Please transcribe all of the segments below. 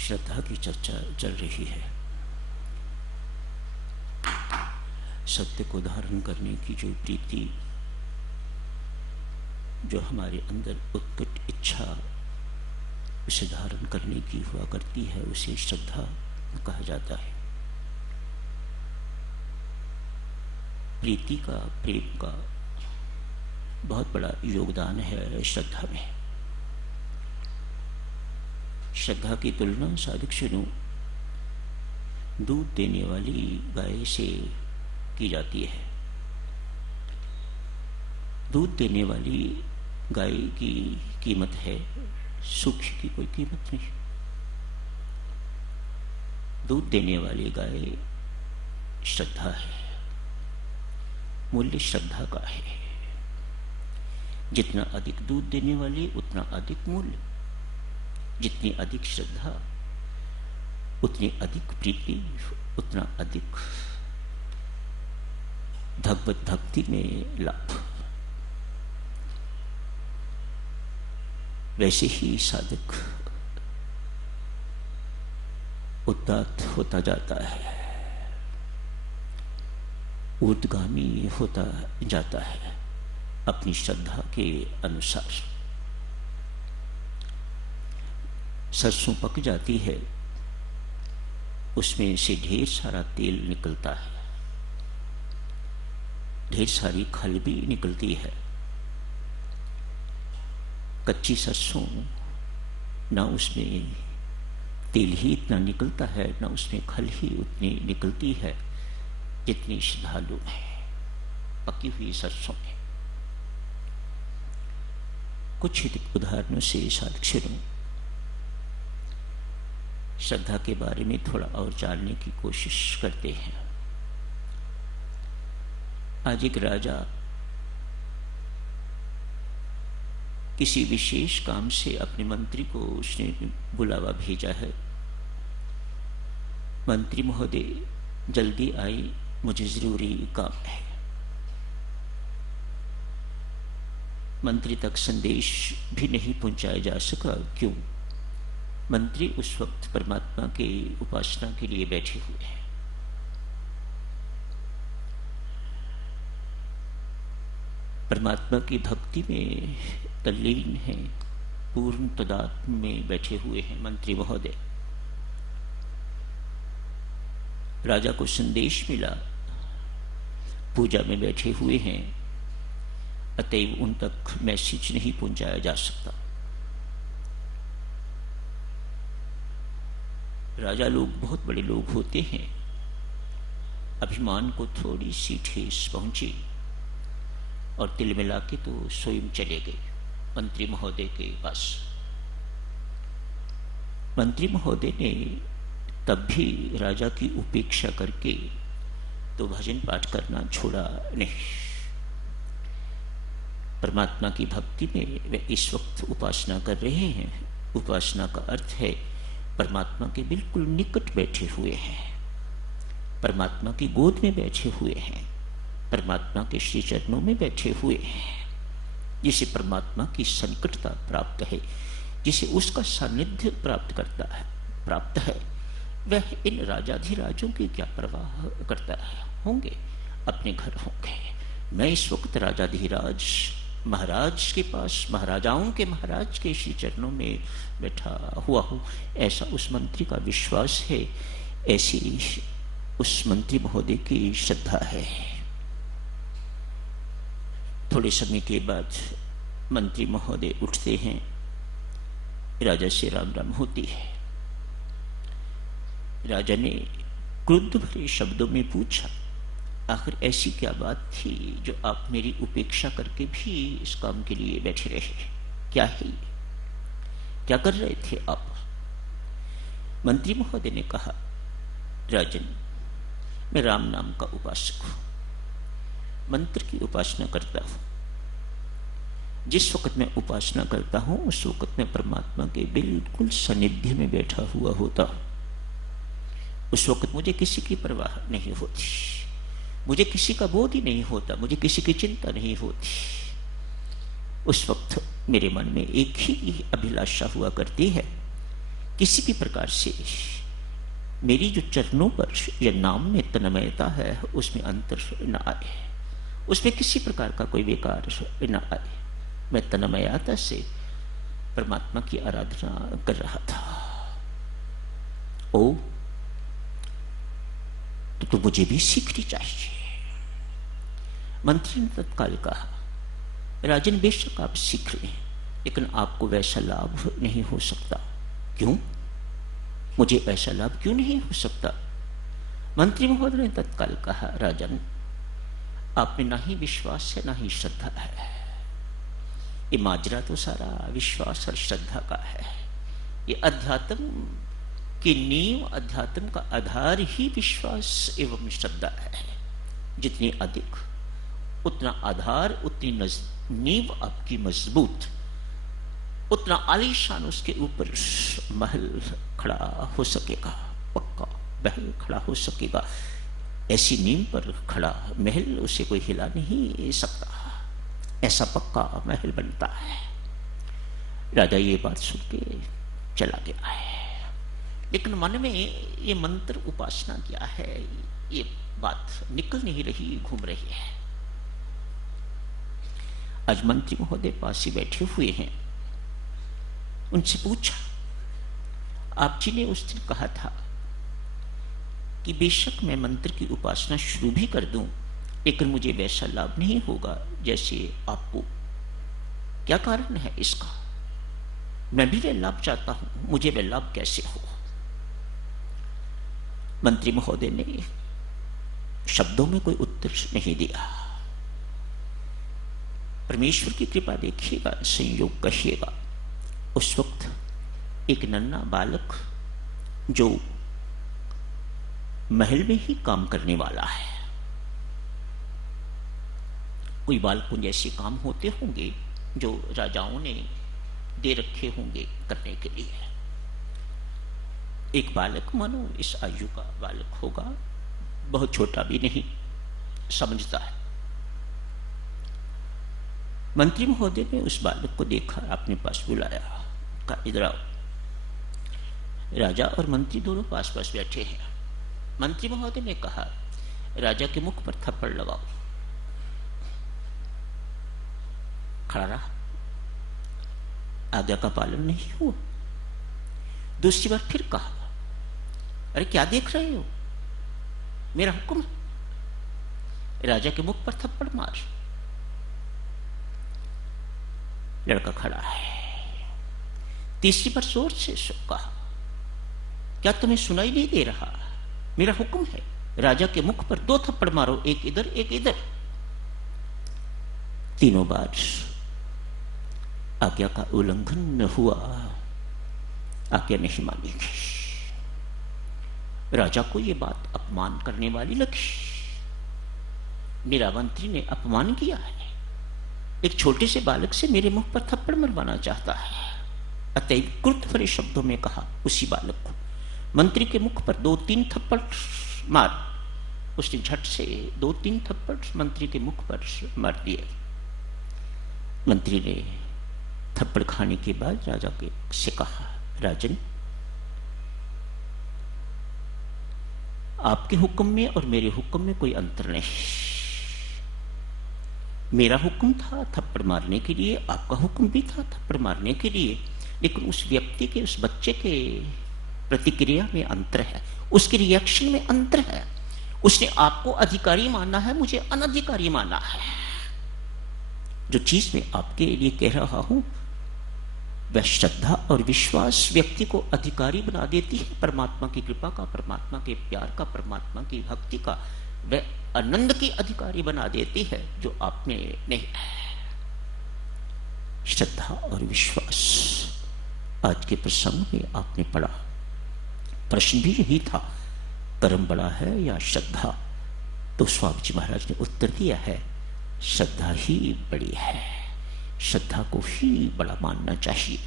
श्रद्धा की चर्चा चल रही है। सत्य को धारण करने की जो प्रीति, जो हमारे अंदर उत्कट इच्छा उसे धारण करने की हुआ करती है, उसे श्रद्धा कहा जाता है। प्रीति का, प्रेम का बहुत बड़ा योगदान है श्रद्धा में। श्रद्धा की तुलना साधक सुनो दूध देने वाली गाय से की जाती है। दूध देने वाली गाय की कीमत है, सुख की कोई कीमत नहीं। दूध देने वाली गाय श्रद्धा है, मूल्य श्रद्धा का है। जितना अधिक दूध देने वाली उतना अधिक मूल्य, जितनी अधिक श्रद्धा उतनी अधिक प्रीति, उतना अधिक भगवत भक्ति में लाभ। वैसे ही साधक उदात्त होता जाता है, ऊर्ध्वगामी होता जाता है अपनी श्रद्धा के अनुसार। सरसों पक जाती है, उसमें से ढेर सारा तेल निकलता है, ढेर सारी खल भी निकलती है। कच्ची सरसों ना उसमें तेल ही इतना निकलता है, ना उसमें खल ही उतनी निकलती है जितनी श्रद्धालु है पकी हुई सरसों में। कुछ उदाहरणों से साधक सुनो श्रद्धा के बारे में थोड़ा और जानने की कोशिश करते हैं। आज एक राजा किसी विशेष काम से अपने मंत्री को उसने बुलावा भेजा है। मंत्री महोदय जल्दी आई, मुझे जरूरी काम है। मंत्री तक संदेश भी नहीं पहुंचाया जा सका। क्यों? मंत्री उस वक्त परमात्मा की उपासना के लिए बैठे हुए हैं। परमात्मा की भक्ति में तल्लीन है, पूर्ण तदात्म में बैठे हुए हैं मंत्री महोदय। राजा को संदेश मिला, पूजा में बैठे हुए हैं, अतएव उन तक मैसेज नहीं पहुंचाया जा सकता। राजा लोग बहुत बड़े लोग होते हैं, अभिमान को थोड़ी सी ठेस पहुंची और तिल मिला के तो स्वयं चले गए मंत्री महोदय के पास। मंत्री महोदय ने तब भी राजा की उपेक्षा करके तो भजन पाठ करना छोड़ा नहीं। परमात्मा की भक्ति में वे इस वक्त उपासना कर रहे हैं। उपासना का अर्थ है परमात्मा के बिल्कुल निकट बैठे हुए हैं, परमात्मा की गोद में बैठे हुए हैं, परमात्मा के श्री चरणों में बैठे हुए हैं। जिसे परमात्मा की सन्निकटता प्राप्त है, जिसे उसका सानिध्य प्राप्त है, वह इन राजाधिराजों की क्या परवाह करता है? होंगे अपने घर होंगे। मैं इस वक्त राजाधिराज महाराज के पास, महाराजाओं के महाराज के श्री चरणों में बैठा हुआ हूं, ऐसा उस मंत्री का विश्वास है, ऐसी उस मंत्री महोदय की श्रद्धा है। थोड़े समय के बाद मंत्री महोदय उठते हैं, राजा से राम राम होती है। राजा ने क्रुद्ध भरे शब्दों में पूछा, आखिर ऐसी क्या बात थी जो आप मेरी उपेक्षा करके भी इस काम के लिए बैठे रहे? क्या है ये? क्या कर रहे थे आप? मंत्री महोदय ने कहा, राजन, मैं राम नाम का उपासक हूं, मंत्र की उपासना करता हूं। जिस वक्त मैं उपासना करता हूं उस वक्त मैं परमात्मा के बिल्कुल सानिध्य में बैठा हुआ होता हूं। उस वक्त मुझे किसी की परवाह नहीं होती, मुझे किसी का बोध ही नहीं होता, मुझे किसी की चिंता नहीं होती। उस वक्त मेरे मन में एक ही अभिलाषा हुआ करती है किसी भी प्रकार से मेरी जो चरणों पर या नाम में तन्मयता है उसमें अंतर न आए, उसमें किसी प्रकार का कोई विकार न आए। मैं तन्मयता से परमात्मा की आराधना कर रहा था। ओ तो मुझे भी सीखनी चाहिए। मंत्री ने तत्काल कहा, राजन बेशक आप सीख रहे हैं, लेकिन आपको वैसा लाभ नहीं हो सकता। क्यों? मुझे ऐसा लाभ क्यों नहीं हो सकता? मंत्री महोदय ने तत्काल कहा, राजन आप में ना ही विश्वास है ना ही श्रद्धा है। ये माजरा तो सारा विश्वास और श्रद्धा का है। ये अध्यात्म की नींव, अध्यात्म का आधार ही विश्वास एवं श्रद्धा है। जितनी अधिक उतना आधार, उतनी नींव आपकी मजबूत, उतना आलीशान उसके ऊपर महल खड़ा हो सकेगा, पक्का महल खड़ा हो सकेगा। ऐसी नींव पर खड़ा महल उसे कोई हिला नहीं सकता, ऐसा पक्का महल बनता है। राजा ये बात सुन के चला गया है, लेकिन मन में ये मंत्र उपासना क्या है, ये बात निकल नहीं रही, घूम रही है। आज मंत्री महोदय पास ही बैठे हुए हैं। उनसे पूछा, आप जी ने उस दिन कहा था कि बेशक मैं मंत्र की उपासना शुरू भी कर दूं, लेकिन मुझे वैसा लाभ नहीं होगा जैसे आपको। क्या कारण है इसका? मैं भी वह लाभ चाहता हूं, मुझे वह लाभ कैसे हो? मंत्री महोदय ने शब्दों में कोई उत्तर नहीं दिया। परमेश्वर की कृपा देखिएगा, संयोग कहिएगा। उस वक्त एक नन्हा बालक जो महल में ही काम करने वाला है, कोई बालकों जैसे काम होते होंगे जो राजाओं ने दे रखे होंगे करने के लिए। एक बालक, मानो इस आयु का बालक होगा, बहुत छोटा भी नहीं, समझता है। मंत्री महोदय ने उस बालक को देखा, अपने पास बुलाया, कहा इधर आओ। राजा और मंत्री दोनों पास पास बैठे हैं। मंत्री महोदय ने कहा, राजा के मुख पर थप्पड़ लगाओ। खड़ा रहा, आज्ञा का पालन नहीं हुआ। दूसरी बार फिर कहा, अरे क्या देख रहे हो, मेरा हुक्म है। राजा के मुख पर थप्पड़ मार। लड़का खड़ा है। तीसरी बार जोर से कहा, क्या तुम्हें सुनाई नहीं दे रहा, मेरा हुक्म है। राजा के मुख पर 2 थप्पड़ मारो, एक इधर एक इधर। तीनों बार आज्ञा का उल्लंघन हुआ, आज्ञा नहीं मानी गई। राजा को यह बात अपमान करने वाली लगी। मेरा मंत्री ने अपमान किया है, एक छोटे से बालक से मेरे मुख पर थप्पड़ मरवाना चाहता है। अतएव क्रुद्ध भरे शब्दों में कहा उसी बालक को, मंत्री के मुख पर 2-3 थप्पड़ मार। उसने झट से 2-3 थप्पड़ मंत्री के मुख पर मार दिए। मंत्री ने थप्पड़ खाने के बाद राजा के से कहा, राजन आपके हुक्म में और मेरे हुक्म में कोई अंतर नहीं। मेरा हुक्म था थप्पड़ मारने के लिए, आपका हुक्म भी था थप्पड़ मारने के लिए, लेकिन उस व्यक्ति के, उस बच्चे के प्रतिक्रिया में अंतर है, उसके रिएक्शन में अंतर है। उसने आपको अधिकारी माना है, मुझे अनधिकारी माना है। जो चीज मैं आपके लिए कह रहा हूं वह श्रद्धा और विश्वास व्यक्ति को अधिकारी बना देती है परमात्मा की कृपा का, परमात्मा के प्यार का, परमात्मा की भक्ति का। वह आनंद की अधिकारी बना देती है जो आप में नहीं है। श्रद्धा और विश्वास आज के प्रसंग में आपने पढ़ा। प्रश्न भी यही था, कर्म बड़ा है या श्रद्धा? तो स्वामी जी महाराज ने उत्तर दिया है, श्रद्धा ही बड़ी है, श्रद्धा को ही बड़ा मानना चाहिए।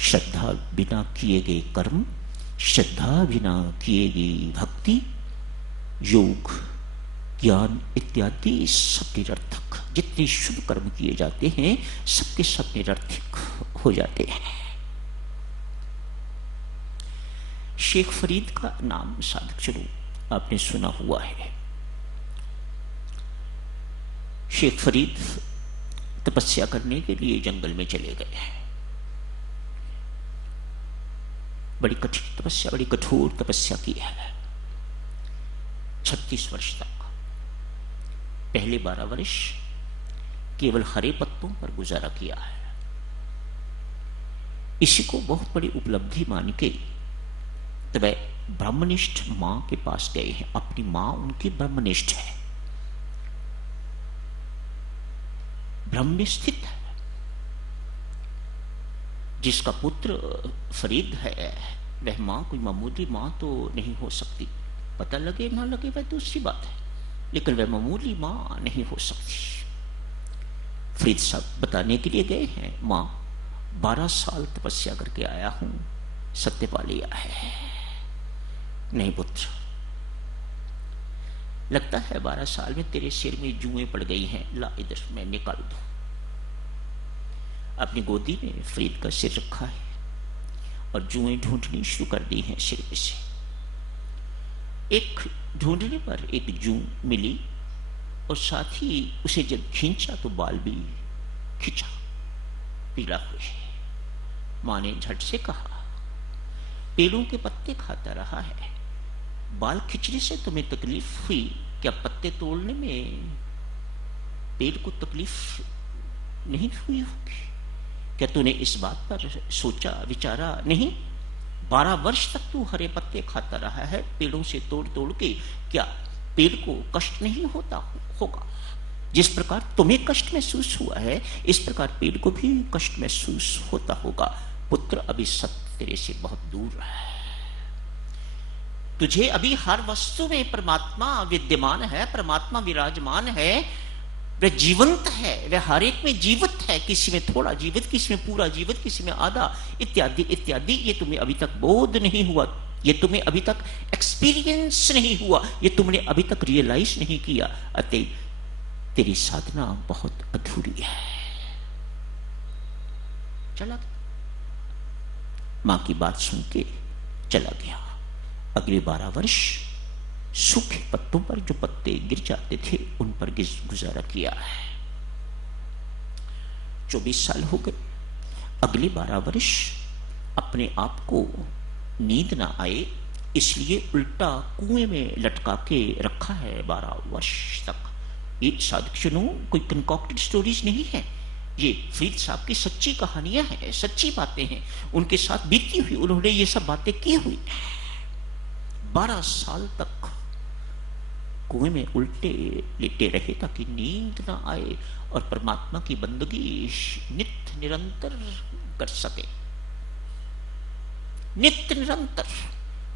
श्रद्धा बिना किए गए कर्म, श्रद्धा बिना किए गई भक्ति, योग, ज्ञान इत्यादि सब निरर्थक। जितने शुभ कर्म किए जाते हैं सबके सब निरर्थक हो जाते हैं। शेख फरीद का नाम साधक चलो आपने सुना हुआ है। शेख फरीद तपस्या करने के लिए जंगल में चले गए हैं। बड़ी कठिन तपस्या, बड़ी कठोर तपस्या की है। 36 वर्ष तक, पहले 12 वर्ष केवल हरे पत्तों पर गुजारा किया है। इसी को बहुत बड़ी उपलब्धि मान के तब ब्रह्मनिष्ठ मां के पास गए हैं। अपनी मां उनकी ब्रह्मनिष्ठ है, ब्रह्म में स्थित है। जिसका पुत्र फरीद है वह मां कोई मामूली मां तो नहीं हो सकती। पता लगे ना लगे वह दूसरी बात है, लेकिन वह मामूली मां नहीं हो सकती। फरीद साहब बताने के लिए गए हैं, मां 12 साल तपस्या करके आया हूं, सत्य पा लिया है। नहीं पुत्र, लगता है 12 साल में तेरे सिर में जुएं पड़ गई हैं, ला इधर मैं निकाल दूं। अपनी गोदी में फरीद का सिर रखा है और जुएं ढूंढनी शुरू कर दी हैं सिर में से। एक ढूंढने पर एक जू मिली और साथ ही उसे जब खींचा तो बाल भी खींचा, पीला हुए। मां ने झट से कहा, पेड़ों के पत्ते खाता रहा है, बाल खींचने से तुम्हें तकलीफ हुई क्या? पत्ते तोड़ने में पेड़ को तकलीफ नहीं हुई होगी क्या? तूने इस बात पर सोचा विचारा नहीं? 12 वर्ष तक तू हरे पत्ते खाता रहा है पेड़ों से तोड़ तोड़ के, क्या पेड़ को कष्ट नहीं होता होगा? जिस प्रकार तुम्हें कष्ट महसूस हुआ है इस प्रकार पेड़ को भी कष्ट महसूस होता होगा। पुत्र, अभी सत्य तेरे से बहुत दूर है। तुझे अभी हर वस्तु में परमात्मा विद्यमान है, परमात्मा विराजमान है, वह जीवंत है, वह हर एक में जीवित है। किसी में थोड़ा जीवित, किसी में पूरा जीवित, किसी में आधा, इत्यादि इत्यादि। ये तुम्हें अभी तक बोध नहीं हुआ, ये तुम्हें अभी तक एक्सपीरियंस नहीं हुआ, ये तुमने अभी तक रियलाइज नहीं किया। अतः तेरी साधना बहुत अधूरी है। चला गया, मां की बात सुन के चला गया। अगले 12 वर्ष सूखे पत्तों पर जो पत्ते गिर जाते थे उन पर गुजारा किया है। 24 साल हो गए। अगले 12 वर्ष अपने आप को नींद ना आए इसलिए उल्टा कुएं में लटका के रखा है 12 वर्ष तक। ये साधुजनों कोई कंकॉक्टेड स्टोरीज नहीं है, ये फरीद साहब की सच्ची कहानियां हैं, सच्ची बातें हैं, उनके साथ बीती हुई, उन्होंने ये सब बातें की हुई। 12 साल तक कुएं में उल्टे लेटे रहे ताकि नींद ना आए और परमात्मा की बंदगी नित्य निरंतर कर सके। नित्य निरंतर।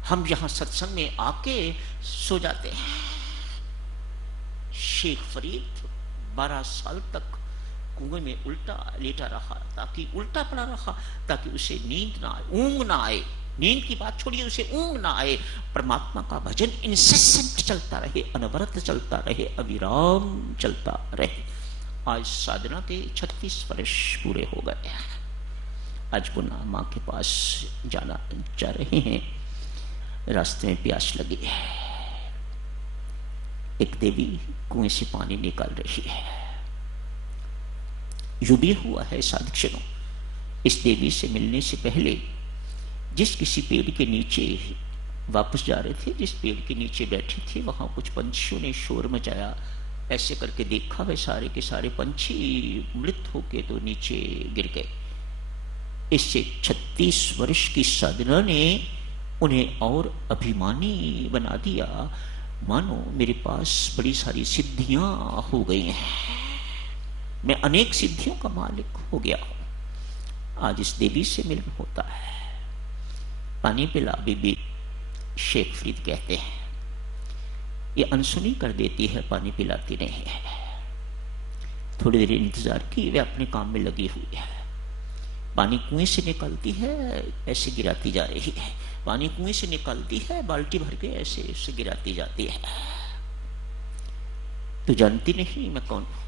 हम यहां सत्संग में आके सो जाते हैं। शेख फरीद 12 साल तक कुएं में उल्टा लेटा रहा, ताकि उल्टा पड़ा रहा ताकि उसे नींद ना आए, ऊंग ना आए। नींद की बात छोड़िए, उसे ऊंग ना आए। परमात्मा का भजन इंसेसेंट चलता रहे, अनवरत चलता रहे, अविराम चलता रहे। आज साधना के 36 वर्ष पूरे हो गए। आज पुनः मां के पास जा रहे हैं। रास्ते में प्यास लगी है। एक देवी कुएं से पानी निकाल रही है। यूं भी हुआ है साधुजनों, इस देवी से मिलने से पहले जिस किसी पेड़ के नीचे वापस जा रहे थे, जिस पेड़ के नीचे बैठे थे, वहां कुछ पंछियों ने शोर मचाया। ऐसे करके देखा, वे सारे के सारे पंछी मृत होके तो नीचे गिर गए। इससे 36 वर्ष की साधना ने उन्हें और अभिमानी बना दिया, मानो मेरे पास बड़ी सारी सिद्धियां हो गई हैं, मैं अनेक सिद्धियों का मालिक हो गया हूं। आज इस देवी से मिलन होता है। पानी पिला बीबी, शेख फरीद कहते हैं। ये अनसुनी कर देती है, पानी पिलाती नहीं है। थोड़ी देर इंतजार की, वे अपने काम में लगी हुई है। पानी कुएं से निकलती है, ऐसे गिराती जा रही है। पानी कुएं से निकलती है, बाल्टी भर के ऐसे ऐसे गिराती जाती है। तो जानती नहीं मैं कौन हूं।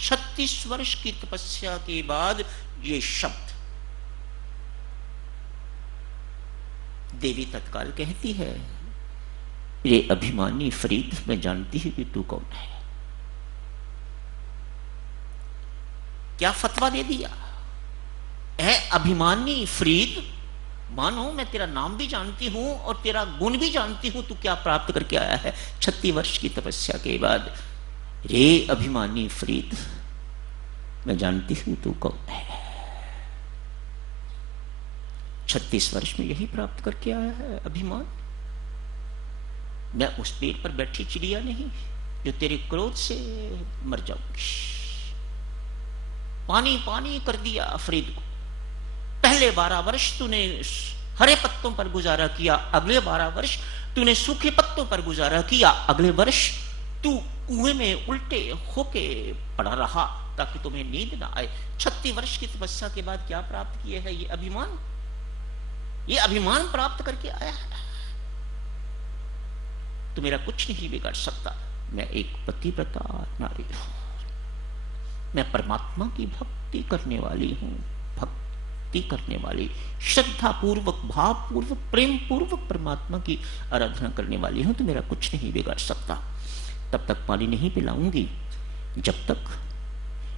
36 वर्ष की तपस्या के बाद ये शब्द देवी तत्काल कहती है, रे अभिमानी फरीद, मैं जानती हूं कि तू कौन है। क्या फतवा दे दिया है अभिमानी फरीद, मानो मैं तेरा नाम भी जानती हूं और तेरा गुण भी जानती हूं, तू क्या प्राप्त करके आया है 36 वर्ष की तपस्या के बाद। रे अभिमानी फरीद, मैं जानती हूं तू कौन है। 36 वर्ष में यही प्राप्त करके आया है अभिमान। मैं उस पेड़ पर बैठी चिड़िया नहीं जो तेरे क्रोध से मर जाऊंगी। पानी पानी कर दिया फरीद को। पहले 12 वर्ष तूने हरे पत्तों पर गुजारा किया, अगले 12 वर्ष तूने सूखे पत्तों पर गुजारा किया, अगले वर्ष तू कुएं में उल्टे होके पड़ा रहा ताकि तुम्हें नींद ना आए। 36 वर्ष की तपस्या के बाद क्या प्राप्त किए है ये अभिमान? ये अभिमान प्राप्त करके आया है। तो मेरा कुछ नहीं बिगाड़ सकता। मैं एक पतिव्रता नारी हूं, मैं परमात्मा की भक्ति करने वाली हूं, भक्ति करने वाली, श्रद्धा पूर्वक, भाव पूर्वक, प्रेम पूर्वक परमात्मा की आराधना करने वाली हूं। तो मेरा कुछ नहीं बिगाड़ सकता। तब तक पानी नहीं पिलाऊंगी जब तक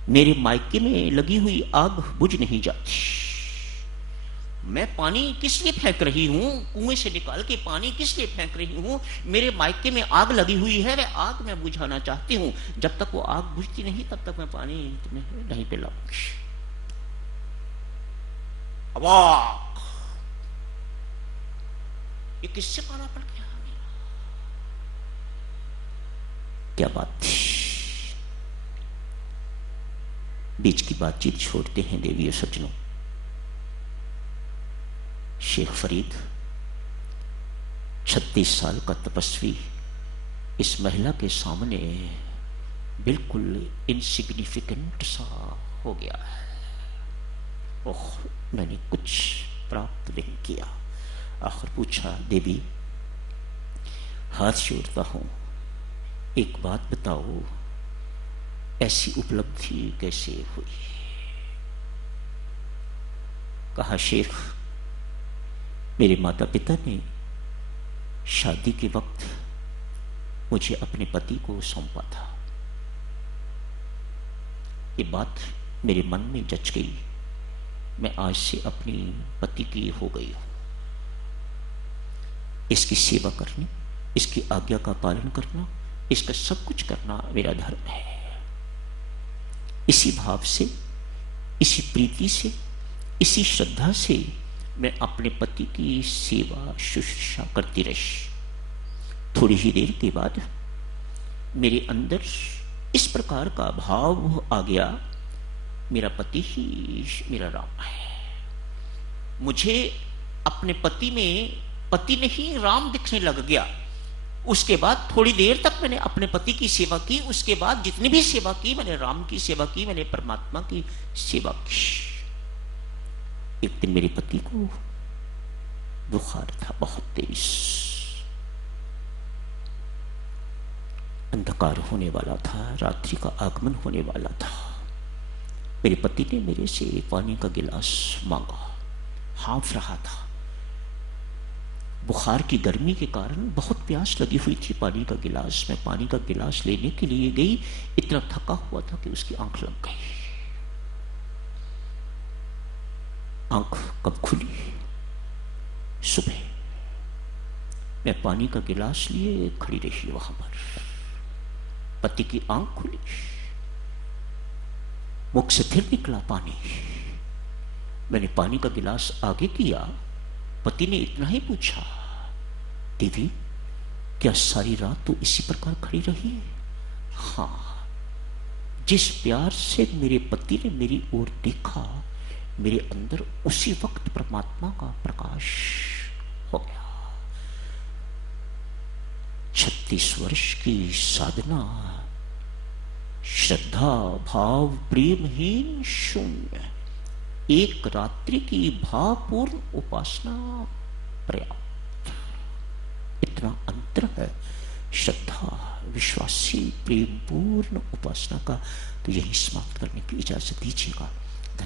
मेरे मायके में लगी हुई आग बुझ नहीं जाती। मैं पानी किस लिए फेंक रही हूं, कुएं से निकाल के पानी किस लिए फेंक रही हूं? मेरे मायके में आग लगी हुई है, वह आग मैं बुझाना चाहती हूं। जब तक वो आग बुझती नहीं तब तक मैं पानी तुम्हें नहीं पिलाऊंगी। अवाक, ये किससे पाला पड़ गया? क्या बात थी? बीच की बातचीत छोड़ते हैं देवी और सज्जनों। शेख फरीद 36 साल का तपस्वी इस महिला के सामने बिल्कुल इनसिग्निफिकेंट सा हो गया है। ओह, मैंने कुछ प्राप्त नहीं किया। आखिर पूछा, देवी हाथ जोड़ता हूं, एक बात बताओ, ऐसी उपलब्धि कैसे हुई? कहा, शेख मेरे माता पिता ने शादी के वक्त मुझे अपने पति को सौंपा था। ये बात मेरे मन में जच गई। मैं आज से अपनी पति की हो गई हूं। इसकी सेवा करनी, इसकी आज्ञा का पालन करना, इसका सब कुछ करना मेरा धर्म है। इसी भाव से, इसी प्रीति से, इसी श्रद्धा से मैं अपने पति की सेवा शुश्रूषा करती रही। थोड़ी ही देर के बाद मेरे अंदर इस प्रकार का भाव आ गया, मेरा पति ही मेरा राम है। मुझे अपने पति में पति नहीं राम दिखने लग गया। उसके बाद थोड़ी देर तक मैंने अपने पति की सेवा की। उसके बाद जितनी भी सेवा की, मैंने राम की सेवा की, मैंने परमात्मा की सेवा की। एक दिन मेरे पति को बुखार था, बहुत तेज। अंधकार होने वाला था, रात्रि का आगमन होने वाला था। मेरे पति ने मेरे से पानी का गिलास मांगा। हाँफ रहा था। बुखार की गर्मी के कारण बहुत प्यास लगी हुई थी। पानी का गिलास, मैं पानी का गिलास लेने के लिए गई, इतना थका हुआ था कि उसकी आंख लग गई। आंख कब खुली? सुबह। मैं पानी का गिलास लिए खड़ी रही वहां पर। पति की आंख खुली, मुख से फिर निकला पानी। मैंने पानी का गिलास आगे किया। पति ने इतना ही पूछा, देवी क्या सारी रात तू इसी प्रकार खड़ी रही? हाँ। जिस प्यार से मेरे पति ने मेरी ओर देखा, मेरे अंदर उसी वक्त परमात्मा का प्रकाश हो गया। 36 वर्ष की साधना, श्रद्धा भाव प्रेमहीन शून्य, एक रात्रि की भावपूर्ण उपासना पर्याप्त। इतना अंतर है श्रद्धा, विश्वासी, प्रेमपूर्ण उपासना का। तो यही समाप्त करने की इजाजत दीजिएगा।